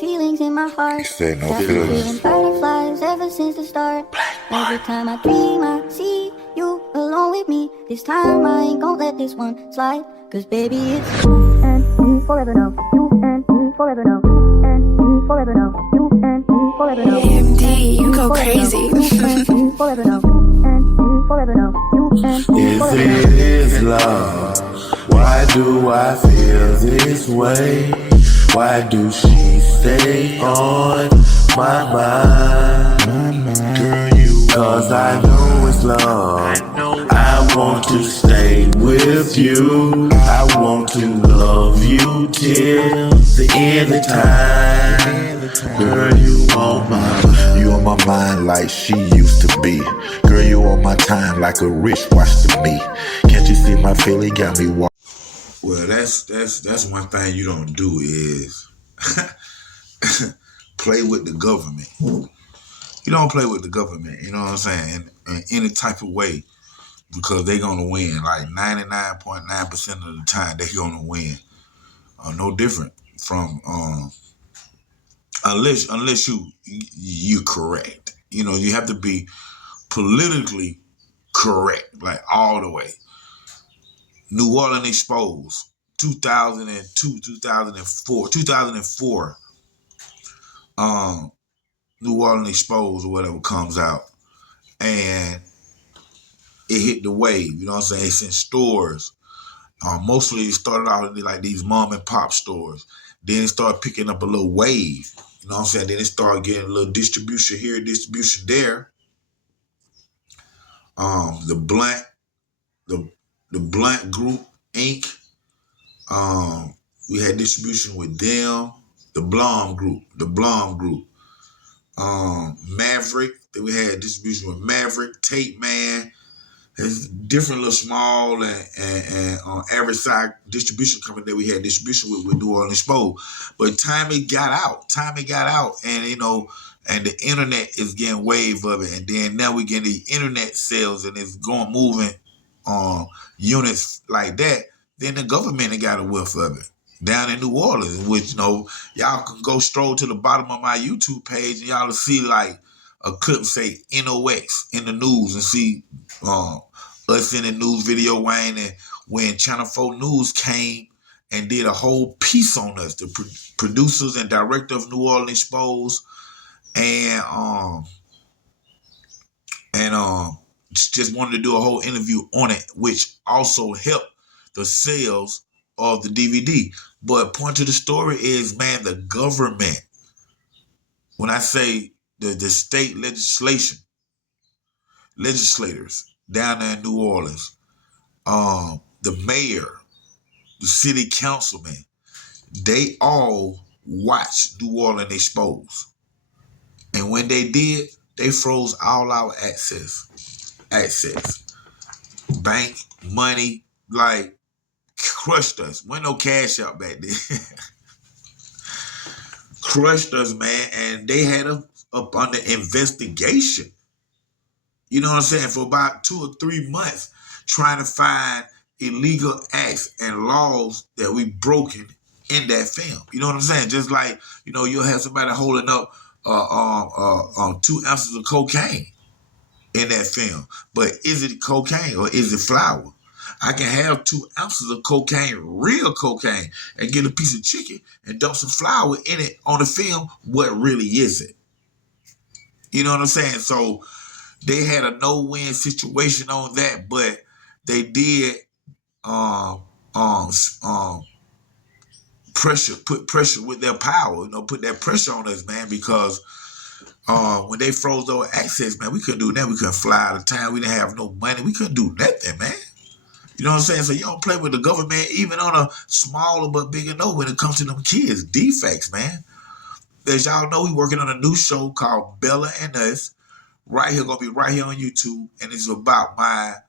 feelings in my heart. Say no Got me feelings. feeling butterflies ever since the start. Every time I dream, I see you alone with me. This time I ain't gon' let this one slide. Cause baby, it's you and me forever now. You and me forever now. You and me forever now. You and me forever now. EMD, you go crazy. You and me forever now. You and me forever now. You and me If forever now. it is love, why do I feel this way? Why do she stay on my mind? Girl, cause I know it's love. I want to stay with you. I want to love you till the end of time. Girl, you You on my mind like she used to be. Girl, you on my time like a wristwatch to me. Can't you see my feeling got me walking? Well, that's one thing you don't do is play with the government. You don't play with the government, you know what I'm saying, in any type of way, because they're gonna win. Like 99.9% of the time, they're gonna win. No different from unless you're correct. You know, you have to be politically correct, like all the way. New Orleans exposed 2002, 2004. New Orleans exposed or whatever comes out, and it hit the wave. You know what I'm saying? It's in stores. Mostly it started out in like these mom and pop stores. Then it started picking up a little wave. You know what I'm saying? Then it started getting a little distribution here, distribution there. The Blunt Group Inc. We had distribution with them. The Blom Group. Maverick. Then we had distribution with Maverick, Tape Man. There's different little small and average size distribution company that we had distribution with New Orleans Exposed. But time it got out, and you know, and the internet is getting wave of it, and then now we get the internet sales, and it's moving units like that. Then the government got a whiff of it down in New Orleans, which, you know, y'all can go stroll to the bottom of my YouTube page and y'all will see like a clip say NOX in the news and see us in the news video, Wayne, and when Channel 4 News came and did a whole piece on us, the producers and director of New Orleans Exposed, and just wanted to do a whole interview on it, which also helped the sales of the DVD. But point to the story is, man, the government, when I say the state legislators down there in New Orleans, the mayor, the city councilman, they all watched New Orleans Exposed. And when they did, they froze all our access. Bank, money, like, crushed us. Wasn't no cash out back then. Crushed us, man, and they had us up under investigation. You know what I'm saying? For about 2 or 3 months, trying to find illegal acts and laws that we broken in that film. You know what I'm saying? Just like, you know, you'll have somebody holding up 2 ounces of cocaine in that film. But is it cocaine or is it flour? I can have 2 ounces of cocaine, real cocaine, and get a piece of chicken and dump some flour in it on the film. What really is it? You know what I'm saying? So they had a no-win situation on that, but they did put pressure with their power, you know, put that pressure on us, man, because when they froze those access, man, we couldn't do that. We couldn't fly out of town. We didn't have no money. We couldn't do nothing, man. You know what I'm saying? So you don't play with the government, even on a smaller but bigger note when it comes to them kids. Defects, man. As y'all know, we working on a new show called Bella and Us. Right here, gonna be right here on YouTube, and it's about my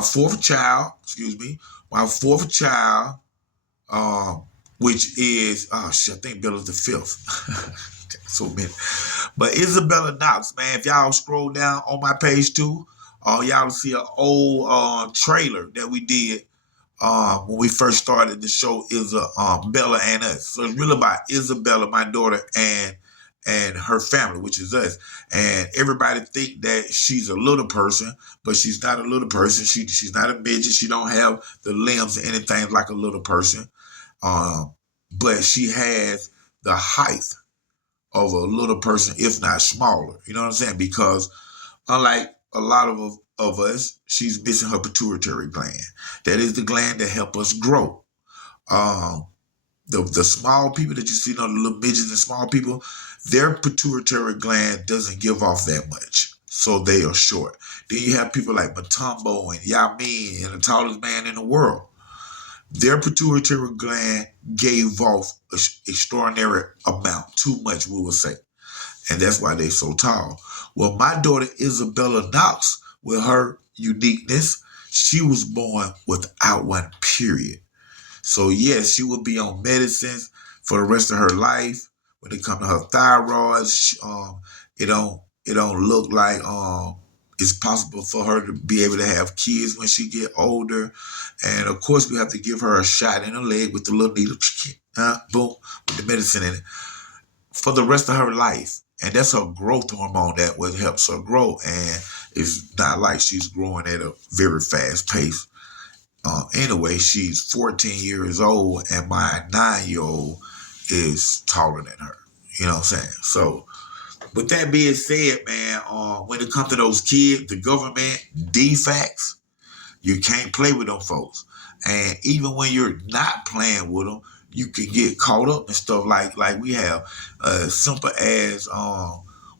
fourth child, which is, I think Bella's the 5th. So many. But Isabella Knox, man, if y'all scroll down on my page too, y'all will see an old trailer that we did when we first started the show, is Bella and us. So it's really about Isabella, my daughter, and her family, which is us. And everybody think that she's a little person, but she's not a little person. She's not a midget. She don't have the limbs or anything like a little person. But she has the height of a little person, if not smaller. You know what I'm saying? Because unlike a lot of us, she's missing her pituitary gland. That is the gland that help us grow. The small people that you see, the little midgets and small people, their pituitary gland doesn't give off that much. So they are short. Then you have people like Matumbo and Yamin and the tallest man in the world. Their pituitary gland gave off an extraordinary amount, too much, we would say. And that's why they're so tall. Well, my daughter, Isabella Knox, with her uniqueness, she was born without one, period. So yes, she will be on medicines for the rest of her life. When it comes to her thyroid, it don't look like it's possible for her to be able to have kids when she get older. And of course, we have to give her a shot in the leg with the little needle, boom, with the medicine in it for the rest of her life. And that's her growth hormone that will help her grow. And it's not like she's growing at a very fast pace. Anyway, she's 14 years old, and my 9-year-old is taller than her. You know what I'm saying? So, with that being said, man, when it comes to those kids, the government, DFACs, you can't play with them folks. And even when you're not playing with them, you can get caught up in stuff like we have. Simple as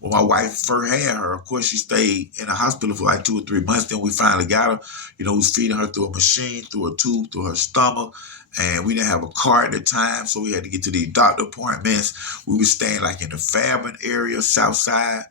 when my wife first had her, of course, she stayed in the hospital for like 2 or 3 months. Then we finally got her. You know, we was feeding her through a machine, through a tube, through her stomach. And we didn't have a car at the time, so we had to get to these doctor appointments. We were staying like in the Fairburn area, South Side.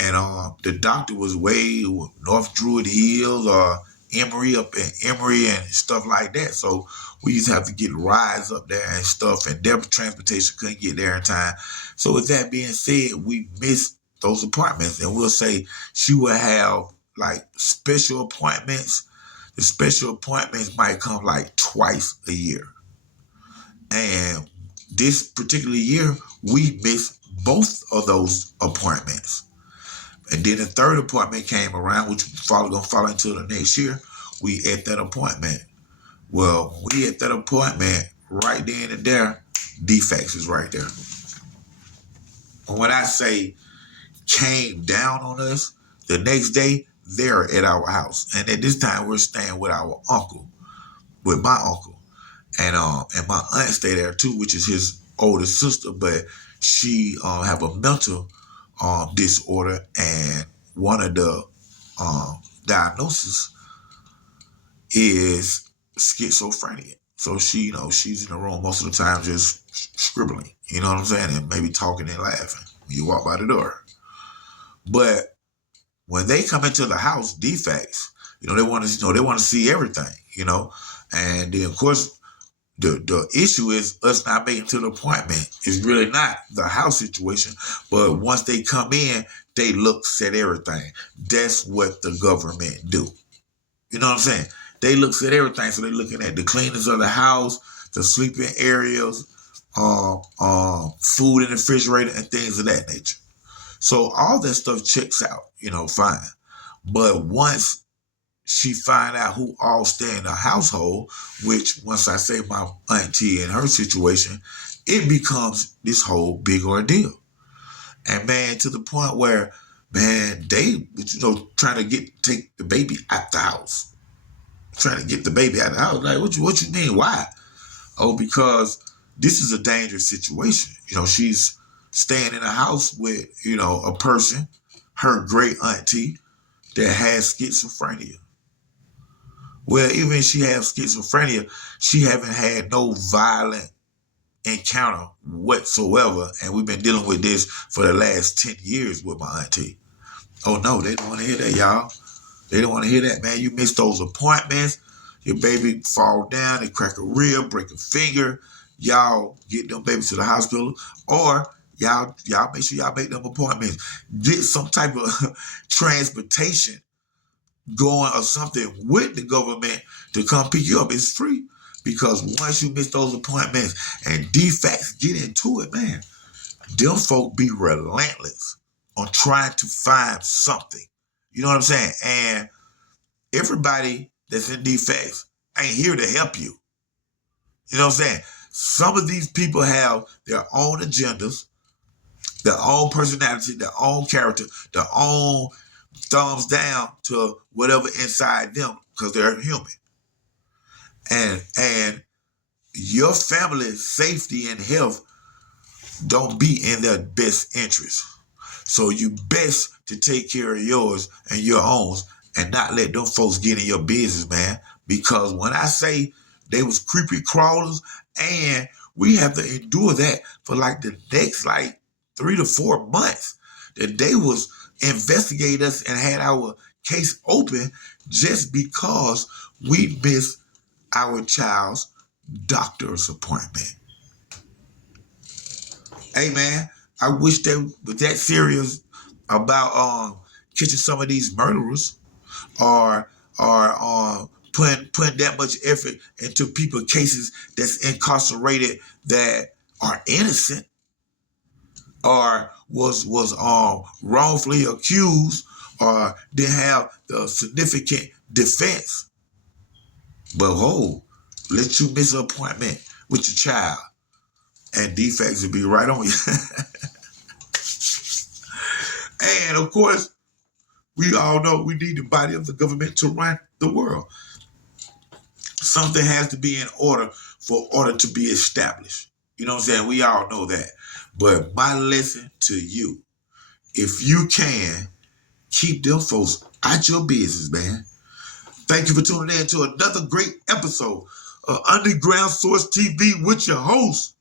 And the doctor was way North Druid Hills or Emory, up in Emory and stuff like that. So we used to have to get rides up there and stuff, and their transportation couldn't get there in time. So with that being said, we missed those appointments. And we'll say she will have like special appointments. The special appointments might come like twice a year. And this particular year, we missed both of those appointments. And then the third appointment came around, which gonna follow until the next year. We at that appointment. Well, we at that appointment, right then and there, defects is right there. And when I say came down on us, the next day, they're at our house. And at this time, we're staying with our uncle, with my uncle. And my aunt stay there too, which is his older sister, but she have a mental disorder, and one of the diagnoses is schizophrenia. So she, she's in the room most of the time just scribbling, you know what I'm saying, and maybe talking and laughing when you walk by the door. But when they come into the house, defects, they want to see everything, and then of course the issue is us not making to the appointment. It's really not the house situation, but once they come in, they look at everything. That's what the government do. You know what I'm saying? They look at everything. So they're looking at the cleaners of the house, the sleeping areas, food in the refrigerator, and things of that nature. So all that stuff checks out, fine. But once she find out who all stay in the household, which once I say my auntie and her situation, it becomes this whole big ordeal. And man, to the point where, man, they, trying to take the baby out the house. Trying to get the baby out of the house. Like, what you mean? Why? Oh, because this is a dangerous situation. She's staying in a house with, a person, her great auntie, that has schizophrenia. Well, even if she has schizophrenia, she haven't had no violent encounter whatsoever. And we've been dealing with this for the last 10 years with my auntie. Oh, no, they don't want to hear that, y'all. They don't want to hear that, man. You miss those appointments. Your baby fall down, they crack a rib, break a finger. Y'all get them babies to the hospital. Or y'all make sure y'all make them appointments. Get some type of transportation going or something with the government to come pick you up. It's free. Because once you miss those appointments and defects get into it, man, them folk be relentless on trying to find something. You know what I'm saying? And everybody that's in defects ain't here to help you. You know what I'm saying? Some of these people have their own agendas, their own personality, their own character, their own thumbs down to whatever inside them because they're human. And your family's safety and health don't be in their best interest. So you best to take care of yours and your own and not let them folks get in your business, man. Because when I say they was creepy crawlers, and we have to endure that for like the next 3 to 4 months, that they was investigating us and had our case open just because we missed our child's doctor's appointment. Hey man, I wish they were that serious about catching some of these murderers or putting that much effort into people cases that's incarcerated that are innocent or was wrongfully accused or didn't have the significant defense. But let you miss an appointment with your child and defects will be right on you. And of course, we all know we need the body of the government to run the world. Something has to be in order for order to be established. You know what I'm saying? We all know that. But my lesson to you, if you can, keep them folks out your business, man. Thank you for tuning in to another great episode of Underground Source TV with your host,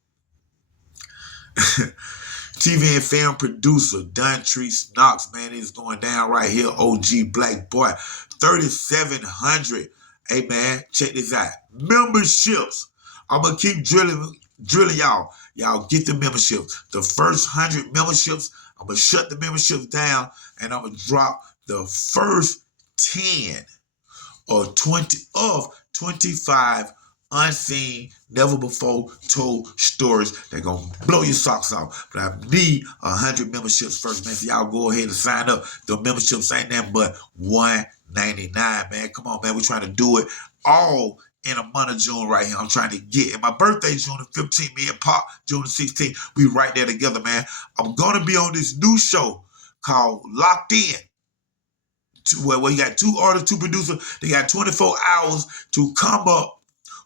TV and film producer, Knox, man, it's going down right here. OG Black Boy, 3,700. Hey, man, check this out. Memberships. I'm going to keep drilling y'all. Y'all get the memberships. The first 100 memberships, I'm going to shut the memberships down, and I'm going to drop the first 10 or 20 of 25 unseen, never before told stories that gonna blow your socks off. But I need 100 memberships first, man. So y'all go ahead and sign up. The memberships ain't nothing but $199, man. Come on, man. We're trying to do it all in a month of June right here. I'm trying to get in my birthday, June the 15th, me and Pop, June the 16th. We right there together, man. I'm gonna be on this new show called Locked In. Where you got 2 artists, 2 producers. They got 24 hours to come up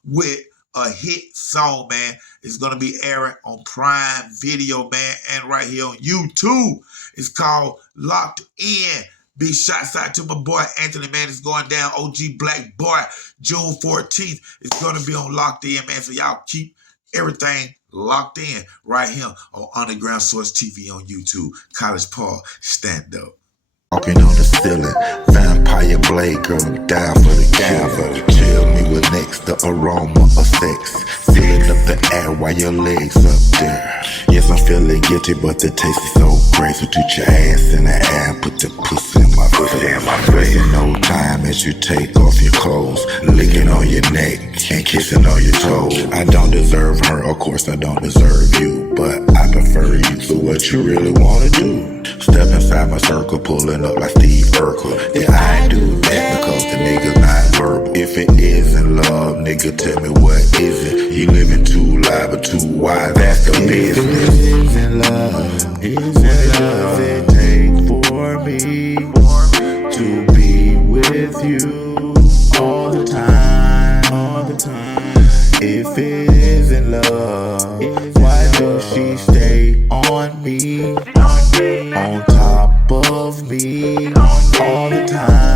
with a hit song, man. It's going to be airing on Prime Video, man, and right here on YouTube. It's called Locked In. Big shots out to my boy Anthony, man. It's going down. OG Black Boy, June 14th. It's going to be on Locked In, man. So y'all keep everything locked in right here on Underground Source TV on YouTube. College Paul, stand up. Walking on the ceiling, vampire blade girl, down for the kill. Chill me with next, the aroma of sex. Filling up the air while your legs up there. Yes, I'm feeling guilty, but the taste is so great. So put your ass in the air and put the pussy in my face. Wasting no time as you take off your clothes, licking on your neck and kissing on your toes. I don't deserve her, of course I don't deserve you, but I prefer you. So what you really wanna do? Step inside my circle, pulling up like Steve Urkel. Yeah, I do that because the nigga's not verbal. If it isn't love, nigga, tell me what is it? You living too loud but too wide, that's the business. If it isn't love, what does it take for me to be with you all the time? If it isn't love, why does she stay on me, on top of me all the time?